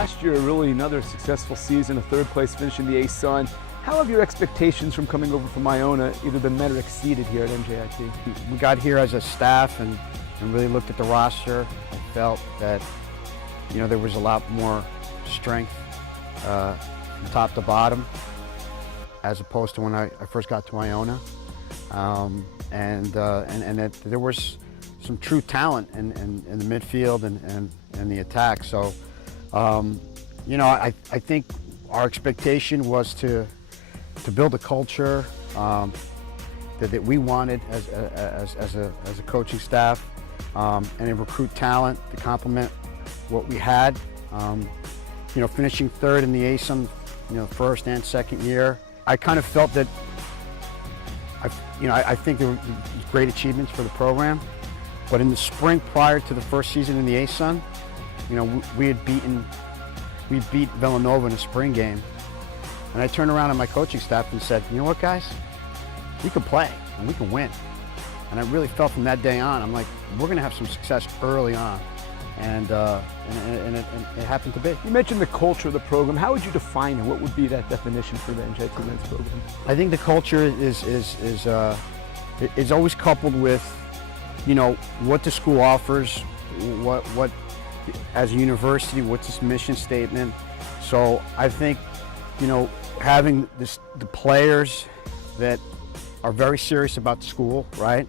Last year, really another successful season, a third-place finish in the A-Sun. How have your expectations from coming over from Iona either been met or exceeded here at MJIT? We got here as a staff and really looked at the roster. I felt that, there was a lot more strength from top to bottom as opposed to when I first got to Iona. And that there was some true talent in the midfield and the attack. So, I think our expectation was to build a culture that we wanted as a coaching staff, and then recruit talent to complement what we had. Finishing third in the A-Sun, first and second year, I kind of felt that I think there were great achievements for the program. But in the spring prior to the first season in the A-Sun, we beat Villanova in a spring game. And I turned around to my coaching staff and said, you know what, guys? We can play and we can win. And I really felt from that day on, I'm like, we're going to have some success early on. And it happened to be. You mentioned the culture of the program. How would you define it? What would be that definition for the MJIT men's program? I think the culture is always coupled with, what the school offers, what as a university, what's its mission statement. So I think, having the players that are very serious about the school, right?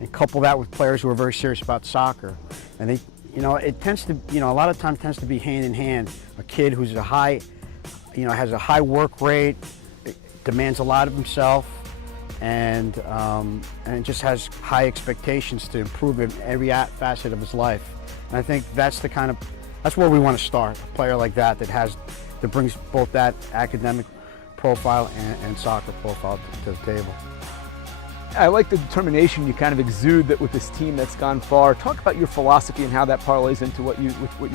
And couple that with players who are very serious about soccer. And they, it tends to, a lot of times tends to be hand in hand. A kid who's has a high work rate, demands a lot of himself, and just has high expectations to improve in every facet of his life. And I think that's where we want to start. A player like that brings both that academic profile and soccer profile to the table. I like the determination you kind of exude that with this team that's gone far. Talk about your philosophy and how that parlays into what you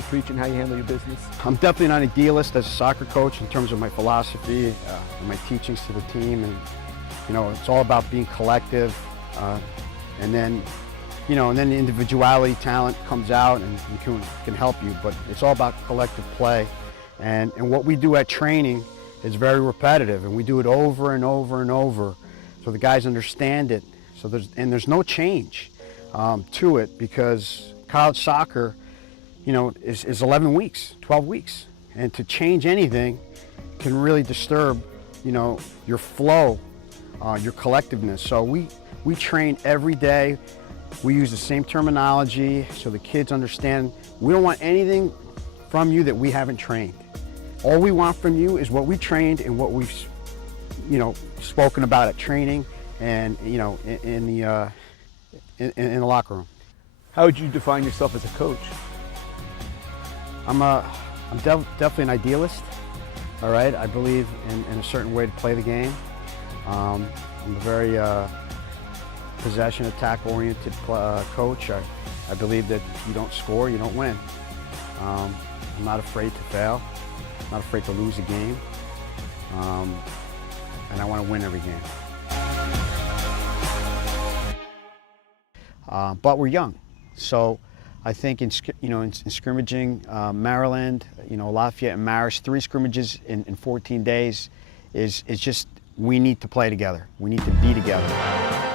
preach and how you handle your business. I'm definitely not an idealist as a soccer coach in terms of my philosophy and my teachings to the team. And it's all about being collective, and then the individuality, talent comes out and can help you. But it's all about collective play, and what we do at training is very repetitive, and we do it over and over and over. So the guys understand it. So there's no change to it, because college soccer, is 11 weeks, 12 weeks, and to change anything can really disturb, your flow, your collectiveness. So we train every day. We use the same terminology so the kids understand. We don't want anything from you that we haven't trained. All we want from you is what we trained and what we've spoken about at training and in the locker room. How would you define yourself as a coach? I'm definitely an idealist. All right, I believe in a certain way to play the game. I'm a very possession attack oriented coach. I believe that if you don't score, you don't win. I'm not afraid to fail. I'm not afraid to lose a game. And I want to win every game. But we're young, so I think in scrimmaging Maryland, Lafayette and Marist, 3 scrimmages in 14 days is just, we need to play together. We need to be together.